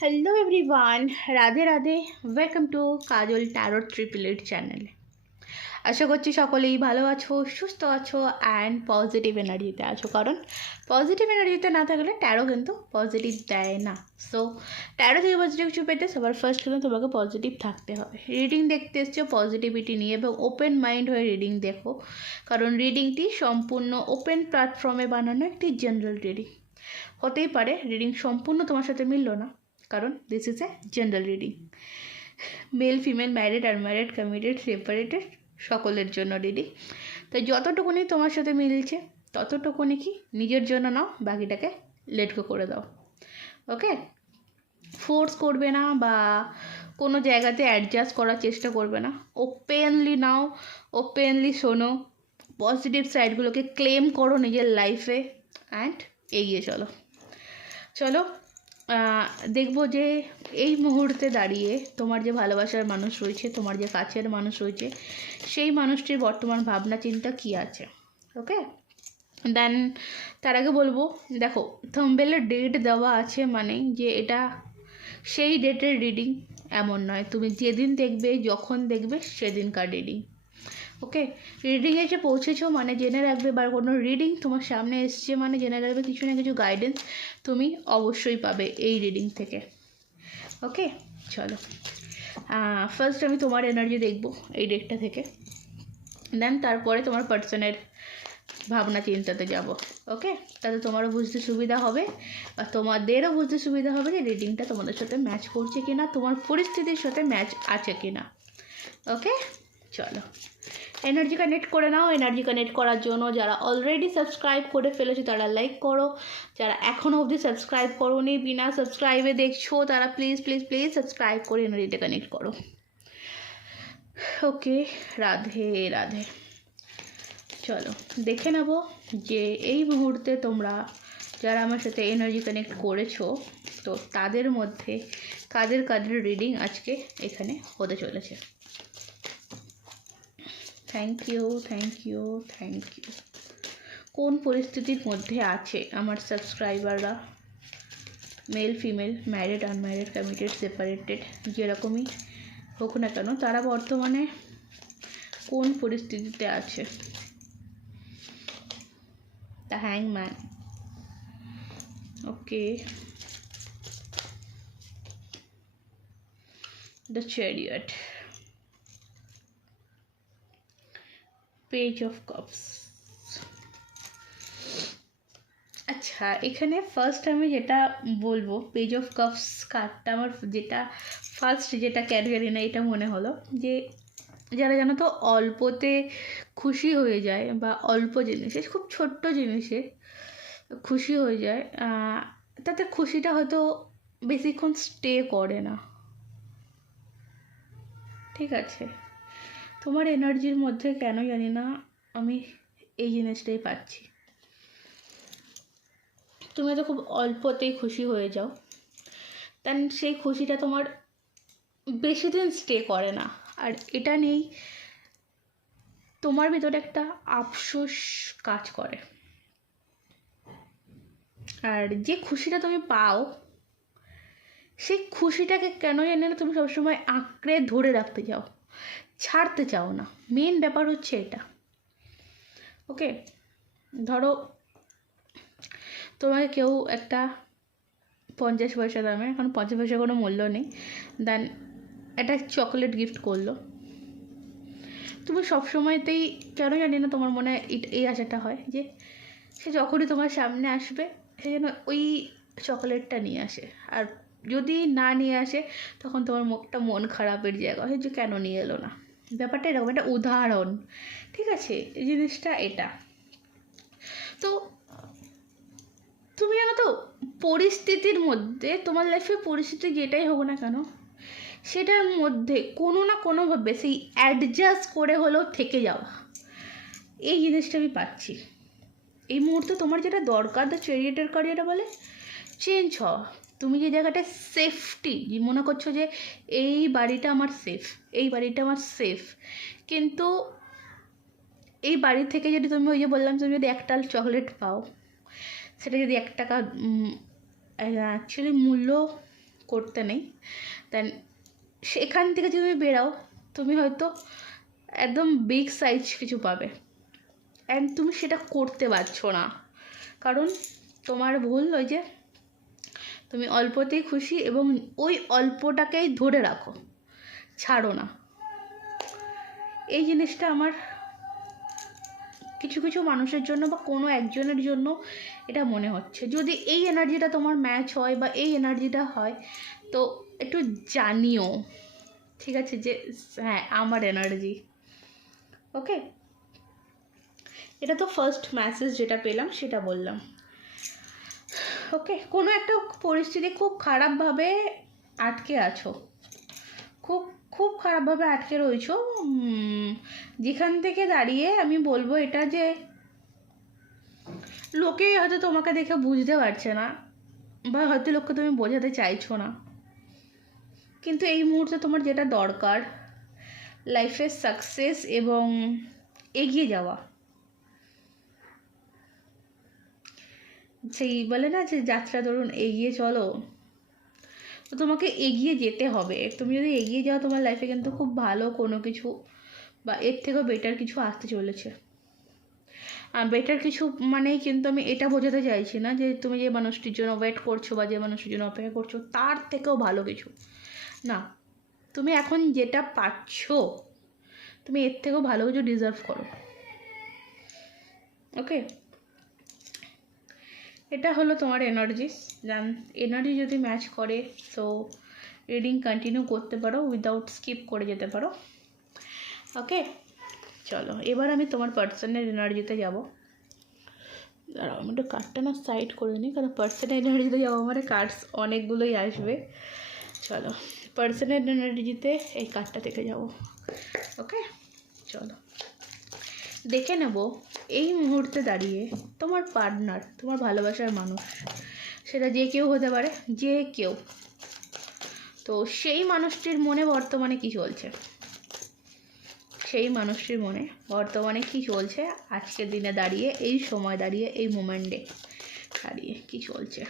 Hello everyone, Radhe Radhe. Welcome to Kajal tarot triple eight চ্যানেলে। আশা করছি সকলেই ভালো আছো, সুস্থ আছো অ্যান্ড পজিটিভ এনার্জিতে আছো, কারণ পজিটিভ এনার্জিতে না থাকলে ট্যারো কিন্তু পজিটিভ দেয় না। সো ট্যারো থেকে পজিটিভ কিছু পেতে সবার ফার্স্ট কিন্তু তোমাকে পজিটিভ থাকতে হবে। রিডিং দেখতে এসছো পজিটিভিটি নিয়ে এবং ওপেন মাইন্ড হয়ে রিডিং দেখো, কারণ রিডিংটি সম্পূর্ণ ওপেন প্ল্যাটফর্মে বানানো একটি জেনারেল রিডিং। হতেই পারে রিডিং সম্পূর্ণ তোমার সাথে মিলল না, কারণ this is a general reading. Mail female, married unmarried, committed separated, সকলের জন্য রিডিং। তাই যতটুকুনি তোমার সাথে মিলছে ততটুকুনি কি নিজের জন্য নাও, বাকিটাকে লেট গো করে দাও। ওকে, ফোর্স করবে না বা কোনো জায়গাতে অ্যাডজাস্ট করার চেষ্টা করবে না। ওপেনলি নাও, ওপেনলি শোনো, পজিটিভ সাইডগুলোকে ক্লেম করো নিজের লাইফে অ্যান্ড এগিয়ে চলো। চলো দেখবো যে এই মুহূর্তে দাঁড়িয়ে তোমার যে ভালোবাসার মানুষ রয়েছে, তোমার যে কাছের মানুষ রয়েছে, সেই মানুষটির বর্তমান ভাবনা চিন্তা কী আছে। ওকে, দেন তার আগে বলবো, দেখো থাম্বনেলে ডেট দেওয়া আছে মানে যে এটা সেই ডেটের রিডিং এমন নয়। তুমি যেদিন দেখবে, যখন দেখবে সেদিনকার রিডিং। ওকে, রিডিংয়ে এসে পৌঁছেছো মানে জেনে রাখবে, বা কোনো রিডিং তোমার সামনে এসছে মানে জেনে রাখবে কিছু না কিছু গাইডেন্স তুমি অবশ্যই পাবে এই রিডিং থেকে। ওকে, চলো ফার্স্ট আমি তোমার এনার্জি দেখব এই ডেকটা থেকে, দেন তারপরে তোমার পার্সনের ভাবনা চিন্তাতে যাব। ওকে, তাতে তোমারও বুঝতে সুবিধা হবে বা তোমাদেরও বুঝতে সুবিধা হবে যে রিডিংটা তোমাদের সাথে ম্যাচ করছে কি না, তোমার পরিস্থিতির সাথে ম্যাচ আছে কি না। ওকে, চলো এনার্জি কানেক্ট করে নাও। এনার্জি কানেক্ট করার জন্য যারা অলরেডি সাবস্ক্রাইব করে ফেলেছো তারা লাইক করো, যারা এখনও অবধি সাবস্ক্রাইব করোনি, বিনা সাবস্ক্রাইবে দেখছো, তারা প্লিজ প্লিজ প্লিজ সাবস্ক্রাইব করে এনার্জিটা কানেক্ট করো। ওকে, রাধে রাধে। চলো দেখে নেব যে এই মুহূর্তে তোমরা যারা আমার সাথে এনার্জি কানেক্ট করেছো, তো তাদের মধ্যে কাদের কাদের রিডিং আজকে এখানে হতে চলেছে। Thank you, thank you, thank you. কোন পরিস্থিতির মধ্যে আছে আমার সাবস্ক্রাইবাররা, male female, married unmarried, committed separated, যেরকমই হোক না কেন, তারা বর্তমানে কোন পরিস্থিতিতে আছে। দ্য হ্যাংম্যান। Okay, the chariot, page of cups. আচ্ছা, এখানে ফার্স্ট আমি যেটা বলবো, পেজ অফ কাপস কার্ডটা আমার যেটা ফার্স্ট যেটা ক্যারিয়ারে না, এটা মনে হলো যে যারা জানো তো অল্পতে খুশি হয়ে যায় বা অল্প জিনিসে, খুব ছোট্ট জিনিসে খুশি হয়ে যায়, তাতে খুশিটা হয়তো বেশিক্ষণ স্টে করে না। ঠিক আছে, তোমার এনার্জির মধ্যে কেন জানি না আমি এই জিনিসটাই পাচ্ছি। তুমি হয়তো খুব অল্পতেই খুশি হয়ে যাও, দেন সেই খুশিটা তোমার বেশি দিন স্টে করে না। আর এটা নেই, তোমার ভিতরে একটা আফসোস কাজ করে। আর যে খুশিটা তুমি পাও, সেই খুশিটাকে কেন জানি না তুমি সবসময় আঁকড়ে ধরে রাখতে চাও, ছাড়তে চাও না। মেন ব্যাপার হচ্ছে এটা। ওকে, ধরো তোমাকে কেউ একটা 50 পয়সা দামে, এখন 50 পয়সা কোনো মূল্য নেই, দেন একটা চকলেট গিফট করলো। তুমি সবসময়তেই কেন জানি না তোমার মনে এই আশাটা হয় যে সে যখনই তোমার সামনে আসবে সে যেন ওই চকলেটটা নিয়ে আসে, আর যদি না নিয়ে আসে তখন তোমার মুখটা মন খারাপের জায়গা হয় যে কেন নিয়ে এলো না। ব্যাপারটা এরকম একটা উদাহরণ, ঠিক আছে, এই জিনিসটা এটা। তো তুমি জানো তো পরিস্থিতির মধ্যে, তোমার লাইফে পরিস্থিতি যেটাই হোক না কেন, সেটার মধ্যে কোনো না কোনোভাবে সেই অ্যাডজাস্ট করে হলেও থেকে যাওয়া, এই জিনিসটা আমি পাচ্ছি এই মুহূর্তে। তোমার যেটা দরকার, দ্য চ্যারিয়টের কার্ড যেটা বলে চেঞ্জ হওয়া। তুমি যে জায়গাটা সেফটি মনে করছো যে এই বাড়িটা আমার সেফ, এই বাড়িটা আমার সেফ, কিন্তু এই বাড়ি থেকে যদি তুমি ওই যে বললাম, তুমি যদি একটা চকলেট পাও, সেটা যদি 1 টাকা অ্যাকচুয়ালি মূল্য করতে নেই। দেন সেখান থেকে যদি তুমি বেরাও, তুমি হয়তো একদম বিগ সাইজ কিছু পাবে, অ্যান্ড তুমি সেটা করতে পারছো না, কারণ তোমার ভুল ওই যে তুমি অল্পতেই খুশি এবং ওই অল্পটাকেই ধরে রাখো, ছাড়ো না। এই জিনিসটা আমার কিছু কিছু মানুষের জন্য বা কোনো একজনের জন্য এটা মনে হচ্ছে। যদি এই এনার্জিটা তোমার ম্যাচ হয় বা এই এনার্জিটা হয়, তো একটু জানিও, ঠিক আছে, যে হ্যাঁ আমার এনার্জি। ওকে, এটা তো ফার্স্ট মেসেজ যেটা পেলাম সেটা বললাম। ওকে, কোনো একটা পরিস্থিতি খুব খারাপভাবে আটকে আছো, খুব খুব খারাপভাবে আটকে রয়েছো, যেখান থেকে দাঁড়িয়ে আমি বলবো এটা যে লোকে হয়তো তোমাকে দেখে বুঝতে পারছে না, বা হয়তো লোককে তুমি বোঝাতে চাইছো না, কিন্তু এই মুহূর্তে তোমার যেটা দরকার লাইফের সাকসেস এবং এগিয়ে যাওয়া। সেই বলে না যে যাত্রা ধরুন এগিয়ে চলো, তো তোমাকে এগিয়ে যেতে হবে। তুমি যদি এগিয়ে যাও তোমার লাইফে কিন্তু খুব ভালো কোনো কিছু বা এর থেকেও বেটার কিছু আসতে চলেছে। বেটার কিছু মানেই কিন্তু আমি এটা বোঝাতে চাইছি না যে তুমি যে মানুষটির জন্য ওয়েট করছো বা যে মানুষটির জন্য অপেক্ষা করছো তার থেকেও ভালো কিছু না। তুমি এখন যেটা পাচ্ছ তুমি এর থেকেও ভালো কিছু ডিজার্ভ করো। ওকে, এটা হলো তোমার এনার্জি। এনার্জি যদি ম্যাচ করে সো রিডিং কন্টিনিউ করতে পারো, উইদাউট স্কিপ করে যেতে পারো। ওকে, চলো এবার আমি তোমার পার্সনের এনার্জিতে যাব। দাঁড়াও আমি একটু কার্ডটা না সাইড করে নিই, কারণ পার্সনের এনার্জিতে যাবো মানে কার্ডস অনেকগুলোই আসবে। চলো পার্সনের এনার্জিতে এই কার্ডটা দেখে যাব। ওকে, চলো দেখে নেব এই মুহূর্তে দাঁড়িয়ে তোমার পার্টনার, তোমার ভালোবাসার মানুষ, সেটা যে কেউ হতে পারে, যে কেউ, তো সেই মানুষটির মনে বর্তমানে কি চলছে, সেই মানুষটির মনে বর্তমানে কি চলছে, আজকের দিনে দাঁড়িয়ে, এই সময় দাঁড়িয়ে, এই মোমেন্টে দাঁড়িয়ে কি চলছে।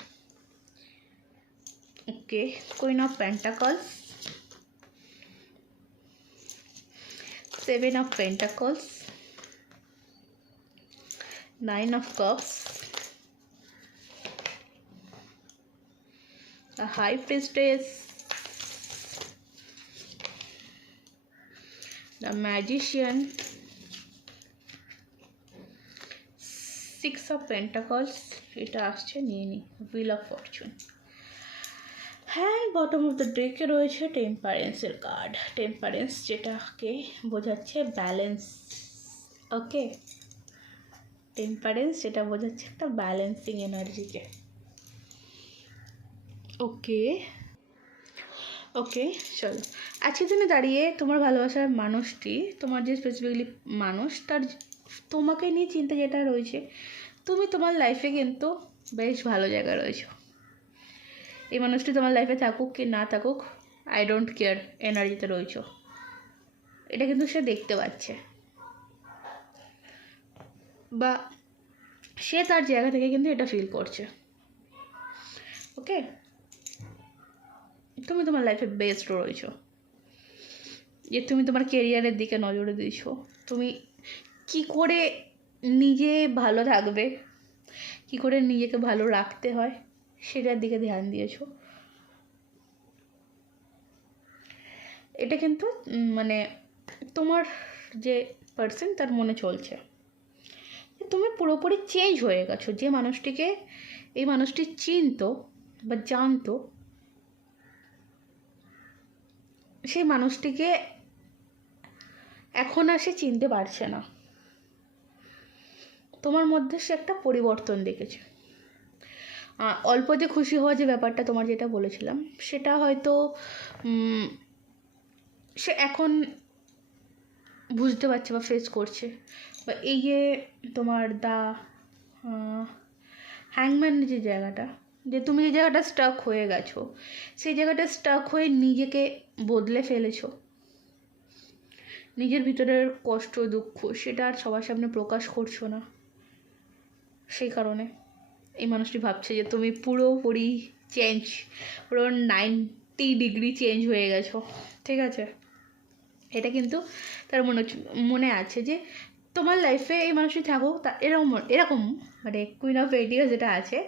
Okay, queen of pentacles, 7 of Pentacles, 9 of Cups, a High Priestess, the Magician, 6 of Pentacles, এটা আসছে নিয়ে নি, Wheel of Fortune, হ্যাঁ বটম অফ দ্য ডেকে রয়েছে টেম্পারেন্সের কার্ড। টেম্পারেন্স যেটাকে বোঝাচ্ছে ব্যালেন্স। ওকে, টেম্পারেন্স যেটা বোঝাচ্ছে একটা ব্যালেন্সিং এনার্জিকে। ওকে ওকে, চলো আজকের দিনে দাঁড়িয়ে তোমার ভালোবাসার মানুষটি, তোমার যে স্পেসিফিকলি মানুষ, তার তোমাকে নিয়ে চিন্তা যেটা রয়েছে, তুমি তোমার লাইফে কিন্তু বেশ ভালো জায়গায় রয়েছো। এই মানুষটি তোমার লাইফে থাকুক কি না থাকুক, আই ডোন্ট কেয়ার, এনার্জিতে রয়েছো, এটা কিন্তু সে দেখতে পাচ্ছে, বা সে তার জায়গা থেকে কিন্তু এটা ফিল করছে। ওকে, তুমি তোমার লাইফে বেস্ট রয়েছো, যে তুমি তোমার কেরিয়ারের দিকে নজরে দিয়েছো, তুমি কি করে নিজে ভালো থাকবে, কি করে নিজেকে ভালো রাখতে হয় সেটার দিকে ধ্যান দিয়েছো। এটা কিন্তু মানে তোমার যে পার্সন তার মনে চলছে, তুমি পুরোপুরি চেঞ্জ হয়ে গেছো। যে মানুষটিকে এই মানুষটি চিনতো বা জানতো, সেই মানুষটিকে এখন আর সে চিনতে পারছে না। তোমার মধ্যে সে একটা পরিবর্তন দেখেছে। অল্পতে খুশি হওয়া যে ব্যাপারটা তোমার যেটা বলেছিলাম, সেটা হয়তো সে এখন বুঝতে পারছে বা ফেস করছে। বা এই যে তোমার হ্যাংম্যান যে জায়গাটা, যে তুমি যে জায়গাটা স্টাক হয়ে গেছো, সেই জায়গাটা স্টাক হয়ে নিজেকে বদলে ফেলেছো। নিজের ভিতরের কষ্ট দুঃখ সেটা আর সবার সামনে প্রকাশ করছো না, সেই কারণে এই মানুষটি ভাবছে যে তুমি পুরোপুরি চেঞ্জ, পুরো 90 ডিগ্রি চেঞ্জ হয়ে গেছো, ঠিক আছে। এটা কিন্তু তার মনে আছে যে তোমার লাইফে এই মানুষটি থাকুক, তা এরকম মানে কুইন অফ পেন্টিকেল যেটা আছে,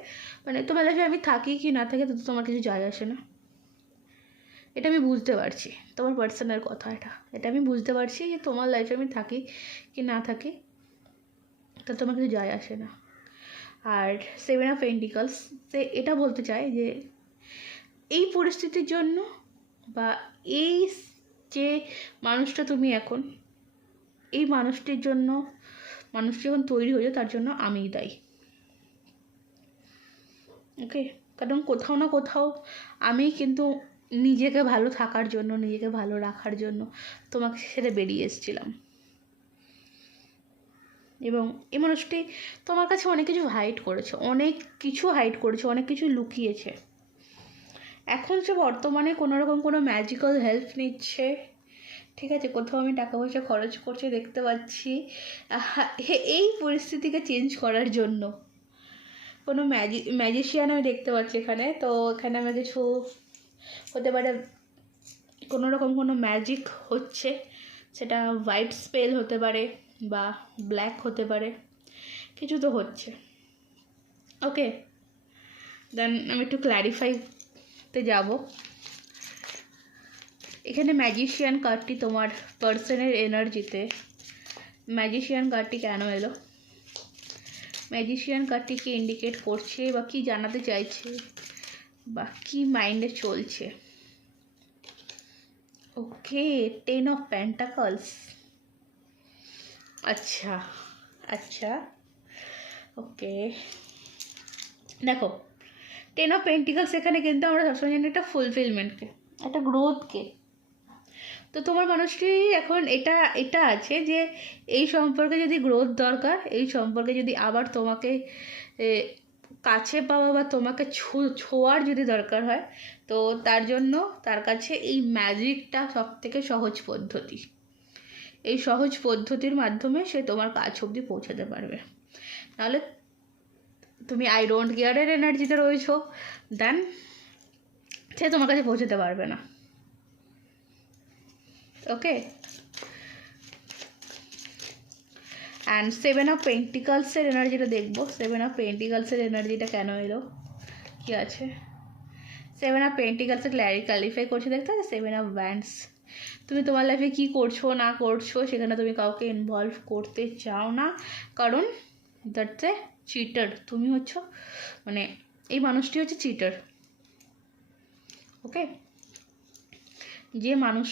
মানে তোমার লাইফে আমি থাকি কি না থাকি তো তোমার কিছু যায় আসে না। এটা আমি বুঝতে পারছি, তোমার পার্সোনাল কথা, এটা আমি বুঝতে পারছি যে তোমার লাইফে আমি থাকি কি না থাকি তো তোমার কিছু যায় আসে না। আর 7 অফ পেন্টিকলস এটা বলতে চাই যে এই পরিস্থিতির জন্য বা এই যে মানুষটা তুমি এখন, এই মানুষটির জন্য, মানুষটি যখন তৈরি হয়েছে তার জন্য আমিই দায়ী। ওকে, কারণ কোথাও না কোথাও আমি কিন্তু নিজেকে ভালো থাকার জন্য, নিজেকে ভালো রাখার জন্য তোমাকে ছেড়ে বেরিয়ে এসেছিলাম। এবং এই মানুষটি তোমার কাছে অনেক কিছু হাইড করেছে, অনেক কিছু লুকিয়েছে। এখন সে বর্তমানে কোনোরকম কোনো ম্যাজিক্যাল হেল্প নিচ্ছে, ঠিক আছে, কোথাও আমি টাকা পয়সা খরচ করছি দেখতে পাচ্ছি এই পরিস্থিতিকে চেঞ্জ করার জন্য। কোনো ম্যাজিশিয়ান আমি দেখতে পাচ্ছি এখানে। তো এখানে আমি কিছু হতে পারে কোনোরকম কোনো ম্যাজিক হচ্ছে, সেটা হোয়াইট স্পেল হতে পারে বা ব্ল্যাক হতে পারে, কিছু তো হচ্ছে। ওকে, দেন আমি একটু ক্ল্যারিফাইতে যাব। এখানে ম্যাজিশিয়ান কার্ডটি তোমার পার্সনের এনার্জিতে, ম্যাজিশিয়ান কার্ডটি কেন এলো, ম্যাজিশিয়ান কার্ডটি কি ইন্ডিকেট করছে বা কি জানাতে চাইছে বা কি মাইন্ডে চলছে। ওকে, 10 অফ পেন্টাকলস। আচ্ছা আচ্ছা, ওকে, দেখো 10 অফ পেন্টিকলস এখানে কিন্তু আমরা সবসময় জানি একটা ফুলফিলমেন্টকে, একটা গ্রোথকে। তো তোমার মানুষটি এখন এটা আছে যে এই সম্পর্কে যদি গ্রোথ দরকার, এই সম্পর্কে যদি আবার তোমাকে কাছে পাওয়া বা তোমাকে ছোঁয়ার যদি দরকার হয়, তো তার জন্য তার কাছে এই ম্যাজিকটা সবথেকে সহজ পদ্ধতি। এই সহজ পদ্ধতির মাধ্যমে সে তোমার কাছ অবধি পৌঁছাতে পারবে। নাহলে তুমি আই ডোন্ট কেয়ারের এনার্জিতে রয়েছো, দেন সে তোমার কাছে পৌঁছাতে পারবে না। ওকে, অ্যান্ড 7 অফ পেন্টিকলসের এনার্জিটা দেখবো। 7 অফ পেন্টিকলসের এনার্জিটা কেন এলো, কী আছে। 7 অফ পেন্টিকলসে ক্লারিফাই করছে, দেখতে হবে 7 অফ ওয়ান্ডস। তুমি তোমার লাইফে কী করছো না করছো সেখানে তুমি কাউকে ইনভলভ করতে চাও না, কারণ দ্যাটস এ চিটার। তুমি হচ্ছ, মানে এই মানুষটি হচ্ছে চিটার। ওকে, যে মানুষ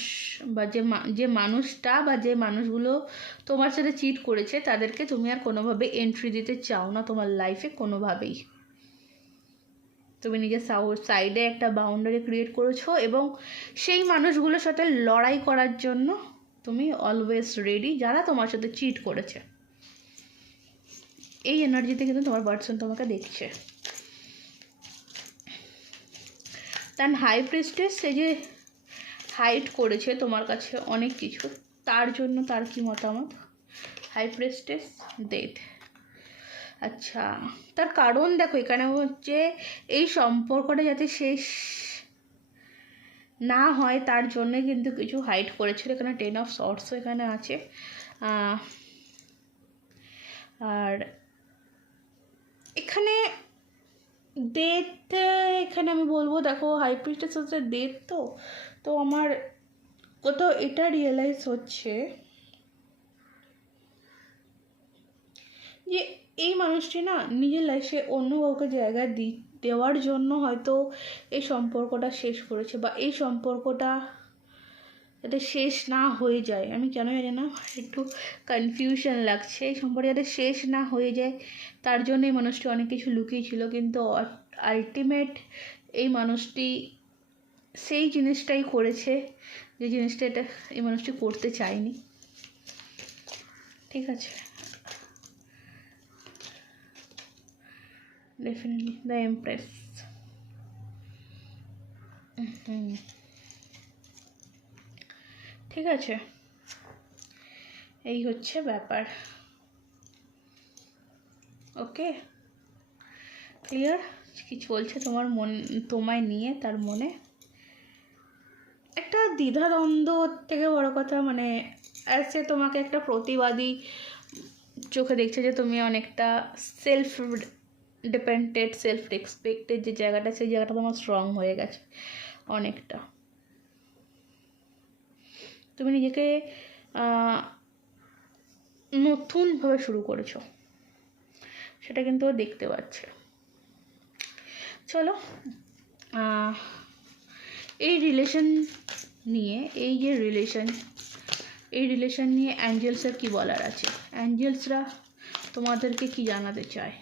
বা যে মানুষটা বা যে মানুষগুলো তোমার সাথে চিট করেছে তাদেরকে তুমি আর কোনোভাবে এন্ট্রি দিতে চাও না তোমার লাইফে, কোনোভাবেই। তুমি নিজের সাইডে একটা বাউন্ডারি ক্রিয়েট করেছো এবং সেই মানুষগুলোর সাথে লড়াই করার জন্য তুমি অলওয়েজ রেডি, যারা তোমার সাথে চিট করেছে। এই এনার্জিতে কিন্তু তোমার পার্সন তোমাকে দেখছে। তার হাই প্রিস্টেস, সে যে হাইড করেছে তোমার কাছে অনেক কিছু, তার জন্য তার কি মতামত। High priestess, death. আচ্ছা, তার কারণ দেখো এখানে হচ্ছে এই সম্পর্কটা যাতে শেষ না হয় তার জন্য কিন্তু কিছু হাইড করেছিল। এখানে 10 অফ সর্টসও এখানে আছে। আর এখানে ডেথ, এখানে আমি বলবো দেখো হাই প্রিস্টেস হচ্ছে ডেথ, তো আমার কোথাও এটা রিয়েলাইজ হচ্ছে যে এই মানুষটি না নিজের লাইফে অন্য কাউকে জায়গা দেওয়ার জন্য হয়তো এই সম্পর্কটা শেষ করেছে, বা এই সম্পর্কটা যাতে শেষ না হয়ে যায়, আমি কেন জানি না একটু কনফিউশন লাগছে, এই সম্পর্কে যাতে শেষ না হয়ে যায় তার জন্য এই মানুষটি অনেক কিছু লুকিয়েছিল, কিন্তু আলটিমেট এই মানুষটি সেই জিনিসটাই করেছে যে জিনিসটা এই মানুষটি করতে চায়নি। ঠিক আছে, ডেফিনেটলি দ্য এমপ্রেস। ঠিক আছে, এই হচ্ছে ব্যাপার। ওকে, ক্লিয়ার। কি চলছে তোমার তোমায় নিয়ে, তার মনে একটা দ্বিধাদ্বন্দ্ব থেকে বড় কথা, মানে সে তোমাকে একটা প্রতিবাদী চোখে দেখছে, যে তুমি অনেকটা সেলফ ডিপেন্ডেন্ট, সেলফ রেসপেক্টের যে জায়গাটা, সেই জায়গাটা তোমার স্ট্রং হয়ে গেছে অনেকটা। তুমি নিজেকে নতুনভাবে শুরু করেছো, সেটা কিন্তু দেখতে পাচ্ছে। চলো, এই রিলেশন নিয়ে, এই রিলেশন নিয়ে অ্যাঞ্জেলসের কী বলার আছে, অ্যাঞ্জেলসরা তোমাদেরকে কি জানাতে চায়।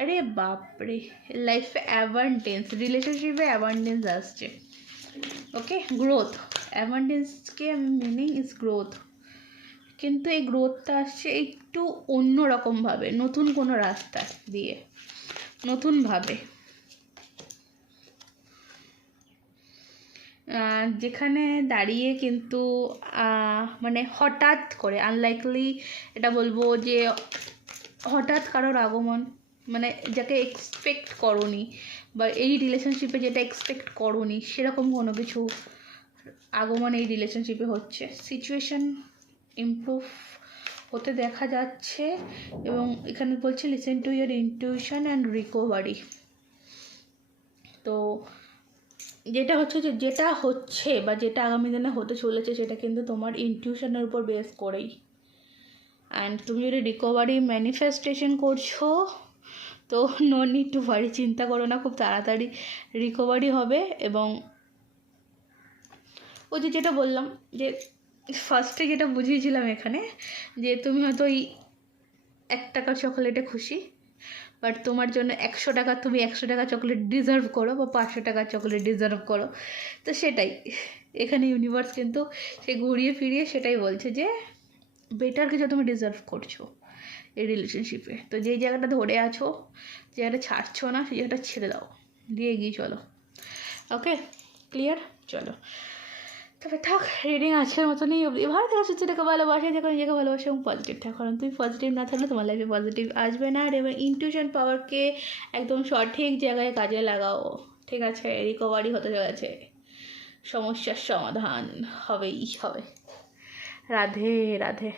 আরে বাপরে, লাইফে অ্যাবান্ডেন্স, রিলেশনশিপে অ্যাবান্ডেন্স আসছে। ওকে, গ্রোথ, অ্যাবান্ডেন্সকে মিনিং ইজ গ্রোথ, কিন্তু এই গ্রোথটা আসছে একটু অন্য রকমভাবে, নতুন কোনো রাস্তা দিয়ে, নতুনভাবে, যেখানে দাঁড়িয়ে কিন্তু মানে হঠাৎ করে, আনলাইকলি এটা বলবো, যে হঠাৎ কারোর আগমন, মানে যাকে এক্সপেক্ট করোনি, বা এই রিলেশনশিপে যেটা এক্সপেক্ট করোনি, সেরকম কোনো কিছু আগমন এই রিলেশনশিপে হচ্ছে। সিচুয়েশন ইমপ্রুভ হতে দেখা যাচ্ছে, এবং এখানে বলছে listen to your intuition and recovery. তো যেটা হচ্ছে বা যেটা আগামী দিনে হতে চলেছে, সেটা কিন্তু তোমার ইনটিউশনের উপর বেস করেই। অ্যান্ড তুমি যদি রিকভারি ম্যানিফেস্টেশন করছো, তো নো নিড টু ওয়ারি, চিন্তা করো না, খুব তাড়াতাড়ি রিকভারি হবে। এবং ওই যেটা বললাম, যে ফার্স্টে যেটা বুঝিয়েছিলাম এখানে, যে তুমি হয়তো এই 1 টাকার চকোলেটে খুশি, বাট তোমার জন্য 100 টাকা, তুমি 100 টাকা চকোলেট ডিজার্ভ করো, বা 500 টাকার চকোলেট ডিজার্ভ করো। তো সেটাই এখানে ইউনিভার্স কিন্তু সে ঘুরিয়ে ফিরিয়ে সেটাই বলছে, যে বেটার কিছু তুমি ডিজার্ভ করছো এই রিলেশনশিপে। তো যেই জায়গাটা ধরে আছো, যে জায়গাটা ছাড়ছো না, সেই জায়গাটা ছেড়ে দাও, দিয়ে এগিয়ে চলো। ওকে, ক্লিয়ার? চলো তবে থাক, রিডিং আজকের মতনই অবধি। ভালো থাকো, সুস্থ থাকো, ভালোবাসা থাকো, নিজেকে ভালোবাসো এবং পজিটিভ থাকো। কারণ তুমি পজিটিভ না থাকলে তোমার লাইফে পজিটিভ আসবে না। আর এবং ইনটিউশন পাওয়ারকে একদম সঠিক জায়গায় কাজে লাগাও, ঠিক আছে? রিকভারি হতে চলেছে, সমস্যার সমাধান হবেই হবে। রাধে রাধে।